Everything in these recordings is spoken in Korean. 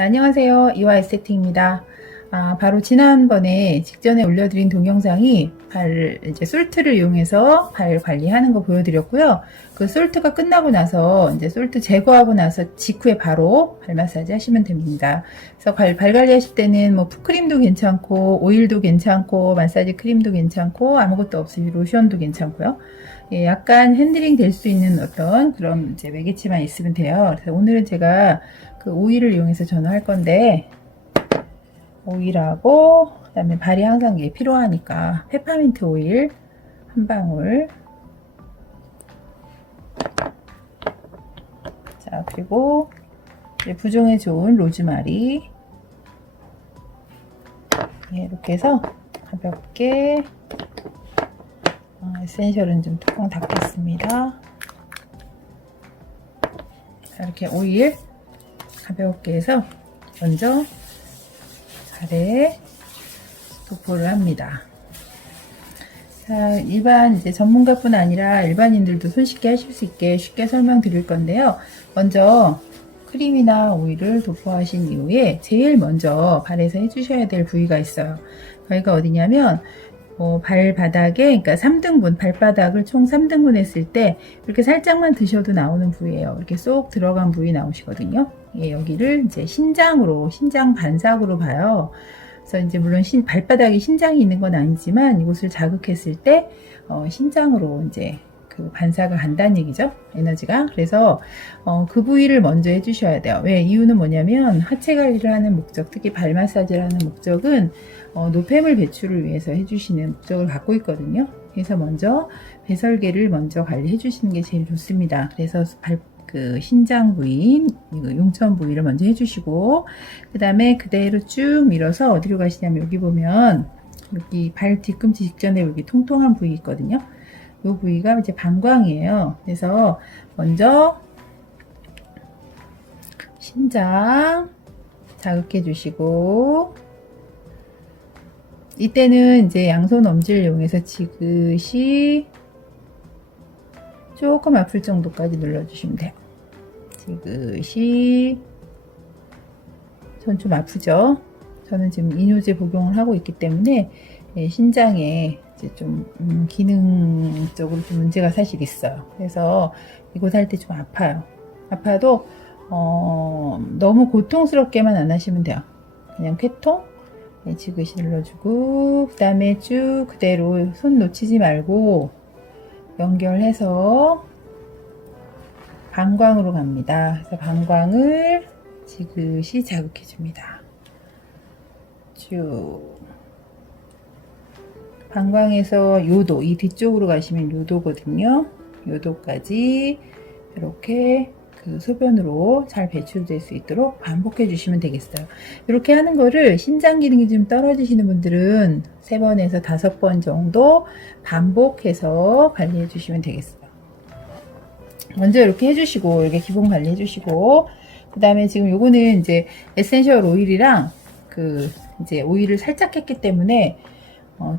네, 안녕하세요. 이화 에스테틱입니다. 바로 지난번에 직전에 올려드린 동영상이 이제 솔트를 이용해서 발 관리하는 거 보여드렸고요. 그 솔트가 끝나고 나서 이제 솔트 제거하고 나서 직후에 바로 발 마사지 하시면 됩니다. 그래서 발 관리하실 때는 뭐 풋크림도 괜찮고 오일도 괜찮고 마사지 크림도 괜찮고 아무것도 없으면 로션도 괜찮고요. 예, 약간 핸들링 될 수 있는 어떤 그런 이제 매개체만 있으면 돼요. 그래서 오늘은 제가 그 오일을 이용해서 전화할 건데, 오일하고 그다음에 발이 항상 이게 필요하니까 페퍼민트 오일 한 방울, 자 그리고 부종에 좋은 로즈마리, 예, 이렇게 해서 가볍게 에센셜은 좀 뚜껑 닫겠습니다. 자, 이렇게 오일 가볍게 해서 먼저 발에 도포를 합니다. 자, 일반 이제 전문가뿐 아니라 일반인들도 손쉽게 하실 수 있게 쉽게 설명드릴 건데요. 먼저 크림이나 오일을 도포하신 이후에 제일 먼저 발에서 해주셔야 될 부위가 있어요. 거기가 어디냐면 발바닥에, 그러니까 3등분, 발바닥을 총 3등분 했을 때 이렇게 살짝만 드셔도 나오는 부위예요. 이렇게 쏙 들어간 부위 나오시거든요. 예, 여기를 이제 신장 반삭으로 봐요. 그래서 이제 물론 발바닥에 신장이 있는 건 아니지만 이곳을 자극했을 때 신장으로 이제 그 반사가 간다는 얘기죠. 에너지가. 그래서 그 부위를 먼저 해주셔야 돼요. 왜? 이유는 뭐냐면 하체 관리를 하는 목적, 특히 발 마사지를 하는 목적은 노폐물 배출을 위해서 해주시는 목적을 갖고 있거든요. 그래서 먼저 배설계를 먼저 관리해 주시는 게 제일 좋습니다. 그래서 그 신장 부위, 용천 부위를 먼저 해주시고, 그 다음에 그대로 쭉 밀어서 어디로 가시냐면 여기 보면 여기 발 뒤꿈치 직전에 여기 통통한 부위 있거든요. 이 부위가 이제 방광이에요. 그래서 먼저 신장 자극해 주시고, 이때는 이제 양손 엄지를 이용해서 지그시 조금 아플 정도까지 눌러주시면 돼요. 지그시. 전 좀 아프죠? 저는 지금 이뇨제 복용을 하고 있기 때문에 신장에 이제 좀 기능적으로 좀 문제가 사실 있어요. 그래서 이곳 할 때 좀 아파요. 아파도 너무 고통스럽게만 안 하시면 돼요. 그냥 쾌통, 지그시 눌러주고, 그 다음에 쭉 그대로 손 놓치지 말고 연결해서 방광으로 갑니다. 그래서 방광을 지그시 자극해 줍니다. 쭉 방광에서 요도, 이 뒤쪽으로 가시면 요도거든요. 요도까지 이렇게 그 소변으로 잘 배출될 수 있도록 반복해 주시면 되겠어요. 이렇게 하는 거를 신장 기능이 좀 떨어지시는 분들은 3번에서 5번 정도 반복해서 관리해 주시면 되겠어요. 먼저 이렇게 해주시고, 이렇게 기본 관리해 주시고, 그 다음에 지금 요거는 이제 에센셜 오일이랑 이제 오일을 살짝 했기 때문에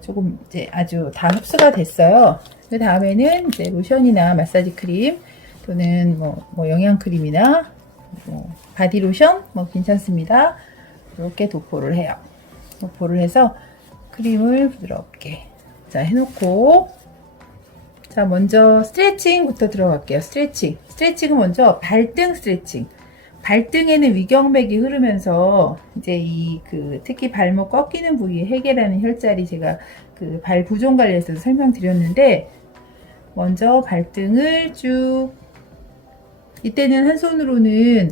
조금 이제 아주 다 흡수가 됐어요. 그 다음에는 이제 로션이나 마사지 크림 또는 뭐 영양 크림이나 바디 로션 괜찮습니다. 이렇게 도포를 해요. 도포를 해서 크림을 부드럽게 자 해놓고, 자 먼저 스트레칭부터 들어갈게요. 스트레칭은 먼저 발등 스트레칭. 발등에는 위경맥이 흐르면서 이제 특히 발목 꺾이는 부위에 해계라는 혈자리, 제가 그 발 부종 관리에서 설명드렸는데, 먼저 발등을 쭉, 이때는 한 손으로는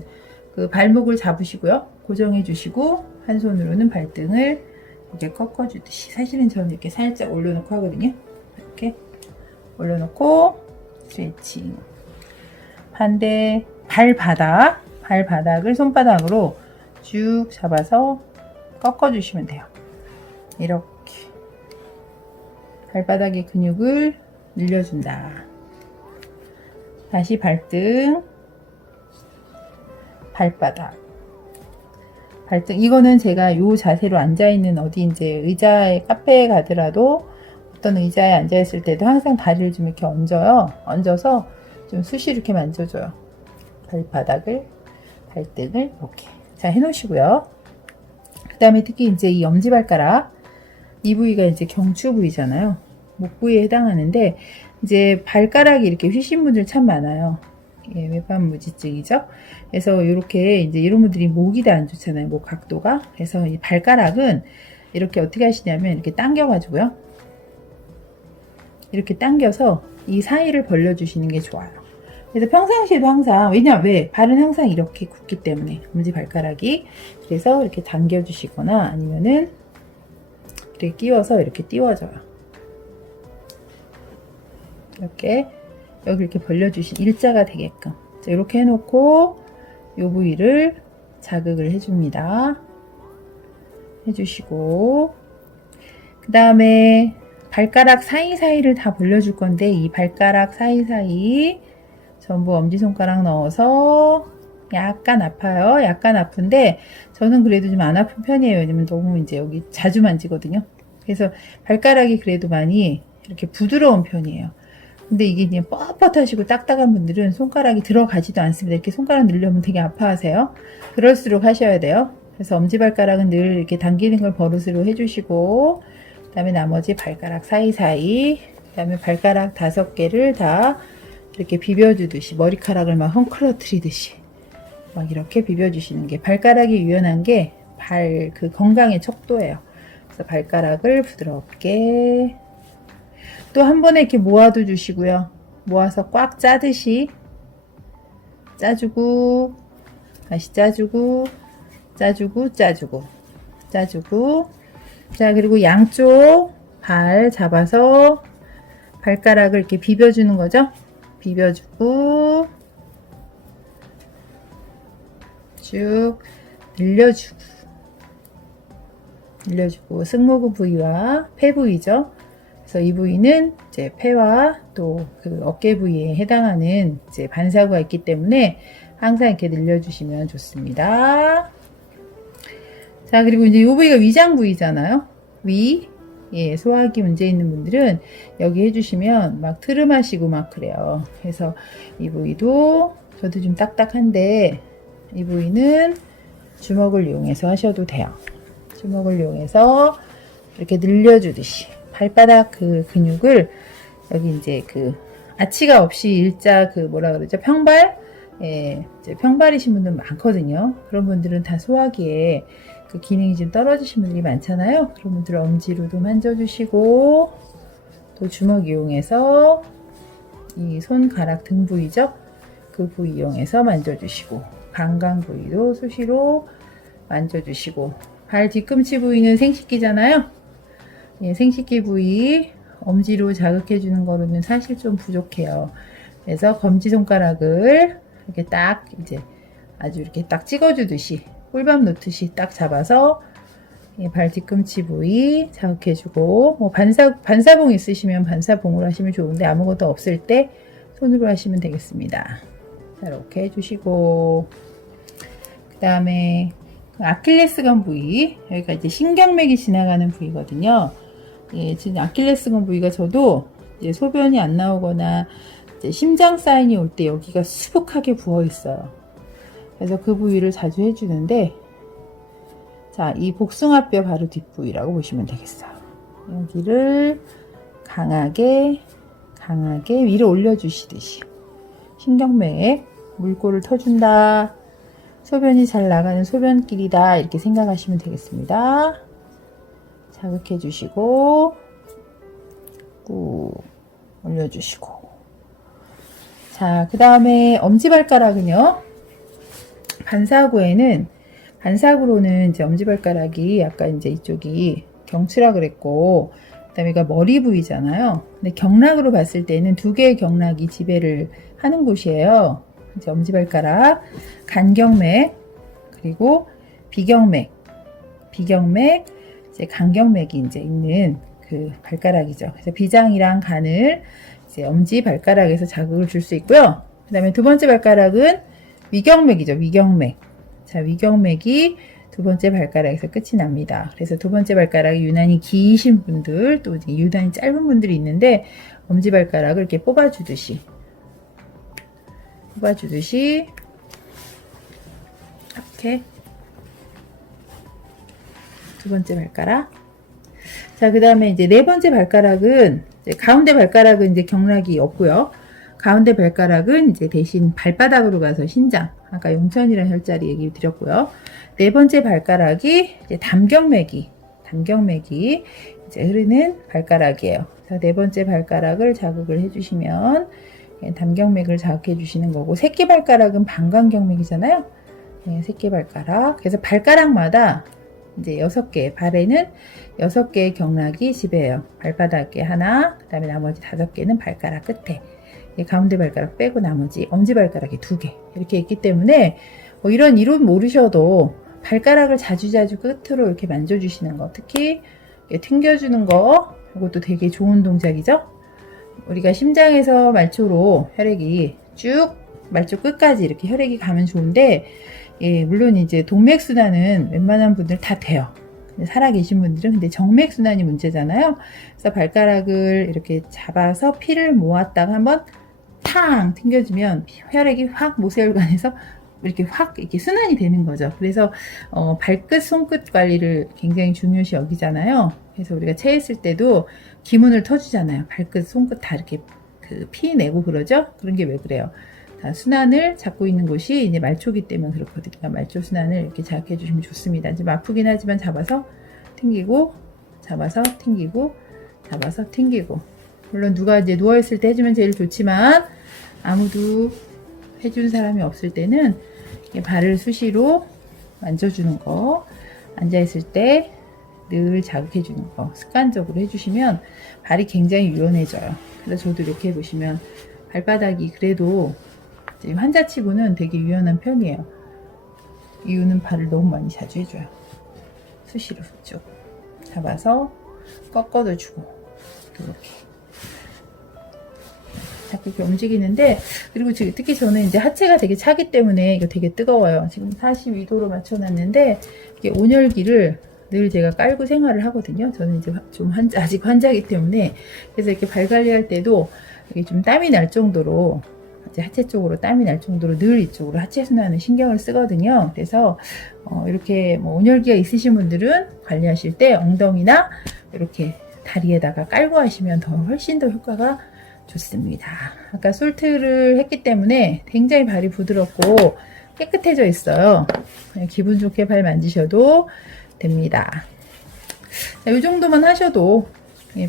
그 발목을 잡으시고요, 고정해 주시고, 한 손으로는 발등을 이렇게 꺾어 주듯이, 사실은 저는 이렇게 살짝 올려놓고 하거든요. 이렇게 올려놓고 스트레칭. 반대 발바닥을 손바닥으로 쭉 잡아서 꺾어 주시면 돼요. 이렇게 발바닥의 근육을 늘려준다. 다시 발등, 발바닥, 발등. 이거는 제가 이 자세로 앉아있는 어디 이제 의자에 카페에 가더라도 어떤 의자에 앉아있을 때도 항상 다리를 좀 이렇게 얹어서 좀 수시 이렇게 만져줘요. 발바닥을, 발등을 이렇게 자, 해놓으시고요. 그 다음에 특히 이제 이 엄지발가락, 이 부위가 이제 경추 부위잖아요. 목 부위에 해당하는데, 이제 발가락이 이렇게 휘신 분들 참 많아요. 예, 외반무지증이죠. 그래서 이렇게 이제 이런 분들이 목이 다 안 좋잖아요. 목 각도가. 그래서 이 발가락은 이렇게 어떻게 하시냐면 이렇게 당겨가지고요. 이렇게 당겨서 이 사이를 벌려주시는 게 좋아요. 그래서 평상시에도 항상, 왜? 발은 항상 이렇게 굽기 때문에, 엄지발가락이. 그래서 이렇게 당겨주시거나 아니면은 이렇게 끼워서 이렇게 띄워줘요. 이렇게, 여기 이렇게 벌려주신 일자가 되게끔. 자, 이렇게 해놓고, 이 부위를 자극을 해줍니다. 해주시고, 그 다음에 발가락 사이사이를 다 벌려줄 건데, 이 발가락 사이사이 전부 엄지손가락 넣어서 약간 아파요. 약간 아픈데 저는 그래도 좀 안 아픈 편이에요. 왜냐면 너무 이제 여기 자주 만지거든요. 그래서 발가락이 그래도 많이 이렇게 부드러운 편이에요. 근데 이게 그냥 뻣뻣하시고 딱딱한 분들은 손가락이 들어가지도 않습니다. 이렇게 손가락 늘려면 되게 아파하세요. 그럴수록 하셔야 돼요. 그래서 엄지발가락은 늘 이렇게 당기는 걸 버릇으로 해주시고, 그 다음에 나머지 발가락 사이사이, 그 다음에 발가락 5개를 다 이렇게 비벼주듯이, 머리카락을 막 헝클어뜨리듯이 막 이렇게 비벼주시는 게, 발가락이 유연한 게 그 건강의 척도예요. 그래서 발가락을 부드럽게 또 한 번에 이렇게 모아도 주시고요. 모아서 꽉 짜듯이 짜주고, 다시 짜주고, 짜주고, 짜주고, 짜주고. 자, 그리고 양쪽 발 잡아서 발가락을 이렇게 비벼주는 거죠. 비벼주고, 쭉 늘려주고, 승모근 부위와 폐 부위죠. 그래서 이 부위는 이제 폐와 또 그 어깨 부위에 해당하는 이제 반사구가 있기 때문에 항상 이렇게 늘려주시면 좋습니다. 자, 그리고 이제 이 부위가 위장 부위잖아요. 예, 소화기 문제 있는 분들은 여기 해주시면 막 트름하시고 막 그래요. 그래서 이 부위도 저도 좀 딱딱한데 이 부위는 주먹을 이용해서 하셔도 돼요. 주먹을 이용해서 이렇게 늘려주듯이 발바닥 그 근육을 여기 이제 그 아치가 없이 일자 그 뭐라 그러죠? 평발? 예, 이제 평발이신 분들 많거든요. 그런 분들은 다 소화기에 그 기능이 좀 떨어지신 분들이 많잖아요. 그런 분들 엄지로도 만져주시고, 또 주먹 이용해서 이 손가락 등 부위죠? 그 부위 이용해서 만져주시고, 방광 부위도 수시로 만져주시고, 발 뒤꿈치 부위는 생식기잖아요. 예, 생식기 부위 엄지로 자극해주는 거로는 사실 좀 부족해요. 그래서 검지손가락을 이렇게 딱 이제 아주 이렇게 딱 찍어주듯이 꿀밤 놓듯이 딱 잡아서 발 뒤꿈치 부위 자극해주고, 뭐 반사봉 있으시면 반사봉으로 하시면 좋은데 아무것도 없을 때 손으로 하시면 되겠습니다. 자, 이렇게 해주시고, 그 다음에 아킬레스건 부위, 여기가 이제 신경맥이 지나가는 부위거든요. 예, 지금 아킬레스건 부위가 저도 이제 소변이 안 나오거나 이제 심장 사인이 올 때 여기가 수북하게 부어 있어요. 그래서 그 부위를 자주 해주는데, 자, 이 복숭아뼈 바로 뒷부위라고 보시면 되겠어요. 여기를 강하게 위로 올려주시듯이 신경맥 물꼬를 터준다, 소변이 잘 나가는 소변길이다, 이렇게 생각하시면 되겠습니다. 자극해 주시고 꾹 올려주시고, 자, 그 다음에 엄지발가락은요, 반사구로는 이제 엄지발가락이 약간 이제 이쪽이 경추라 그랬고, 그 다음에 이거 머리 부위잖아요. 근데 경락으로 봤을 때는 두 개의 경락이 지배를 하는 곳이에요. 이제 엄지발가락, 간경맥, 그리고 비경맥, 이제 간경맥이 이제 있는 그 발가락이죠. 그래서 비장이랑 간을 이제 엄지발가락에서 자극을 줄 수 있고요. 그 다음에 두 번째 발가락은 위경맥이죠. 위경맥. 자, 위경맥이 두 번째 발가락에서 끝이 납니다. 그래서 두 번째 발가락이 유난히 기신 분들, 또 이제 유난히 짧은 분들이 있는데, 엄지발가락을 이렇게 뽑아주듯이 이렇게 두 번째 발가락. 자, 그 다음에 이제 네 번째 발가락은, 이제 가운데 발가락은 이제 경락이 없고요. 가운데 발가락은 이제 대신 발바닥으로 가서 신장. 아까 용천이라는 혈자리 얘기 드렸고요. 네 번째 발가락이 이제 담경맥이 이제 흐르는 발가락이에요. 자, 네 번째 발가락을 자극을 해주시면 담경맥을 자극해 주시는 거고, 새끼 발가락은 방광경맥이잖아요. 네, 새끼 발가락. 그래서 발가락마다 이제 6개, 발에는 6개의 경락이 지배해요. 발바닥에 하나, 그 다음에 나머지 5개는 발가락 끝에. 가운데 발가락 빼고 나머지 엄지발가락에 2개. 이렇게 있기 때문에 이런 이론 모르셔도 발가락을 자주자주 끝으로 이렇게 만져주시는 거, 특히 튕겨주는 거, 이것도 되게 좋은 동작이죠. 우리가 심장에서 말초로 혈액이 쭉 말초 끝까지 이렇게 혈액이 가면 좋은데, 예, 물론 이제 동맥순환은 웬만한 분들 다 돼요. 살아계신 분들은. 근데 정맥순환이 문제잖아요. 그래서 발가락을 이렇게 잡아서 피를 모았다가 한번 탕 튕겨주면 혈액이 확 모세혈관에서 이렇게 확 이렇게 순환이 되는 거죠. 그래서 발끝, 손끝 관리를 굉장히 중요시 여기잖아요. 그래서 우리가 체했을 때도 기문을 터주잖아요. 발끝, 손끝 다 이렇게 피 내고 그러죠. 그런 게 왜 그래요? 다 순환을 잡고 있는 곳이 이제 말초기 때문에 그렇거든요. 그러니까 말초 순환을 이렇게 자극해 주시면 좋습니다. 좀 아프긴 하지만 잡아서 튕기고, 잡아서 튕기고, 잡아서 튕기고. 물론 누가 이제 누워있을 때 해주면 제일 좋지만, 아무도 해준 사람이 없을 때는 발을 수시로 만져주는 거, 앉아있을 때 늘 자극해주는 거 습관적으로 해주시면 발이 굉장히 유연해져요. 그래서 저도 이렇게 해보시면 발바닥이 그래도 환자치고는 되게 유연한 편이에요. 이유는 발을 너무 많이 자주 해줘요. 수시로 쭉 잡아서 꺾어도 주고 이렇게 자꾸 이렇게 움직이는데, 그리고 지금 특히 저는 이제 하체가 되게 차기 때문에 이거 되게 뜨거워요. 지금 42도로 맞춰놨는데, 이게 온열기를 늘 제가 깔고 생활을 하거든요. 저는 이제 좀 아직 환자이기 때문에. 그래서 이렇게 발 관리할 때도 이게 좀 땀이 날 정도로, 이제 하체 쪽으로 땀이 날 정도로 늘 이쪽으로 하체 순환에 신경을 쓰거든요. 그래서 이렇게 뭐 온열기가 있으신 분들은 관리하실 때 엉덩이나 이렇게 다리에다가 깔고 하시면 훨씬 더 효과가 좋습니다. 아까 솔트를 했기 때문에 굉장히 발이 부드럽고 깨끗해져 있어요. 기분 좋게 발 만지셔도 됩니다. 자, 이 정도만 하셔도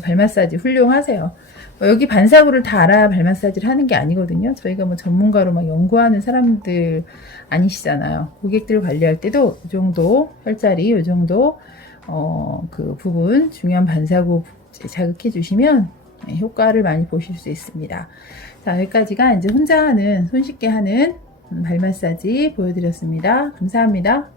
발 마사지 훌륭하세요. 여기 반사구를 다 알아야 발 마사지를 하는 게 아니거든요. 저희가 뭐 전문가로 막 연구하는 사람들 아니시잖아요. 고객들 관리할 때도 이 정도 혈자리, 이 정도 그 부분 중요한 반사구 자극해 주시면 효과를 많이 보실 수 있습니다. 자, 여기까지가 이제 혼자 하는, 손쉽게 하는 발 마사지 보여드렸습니다. 감사합니다.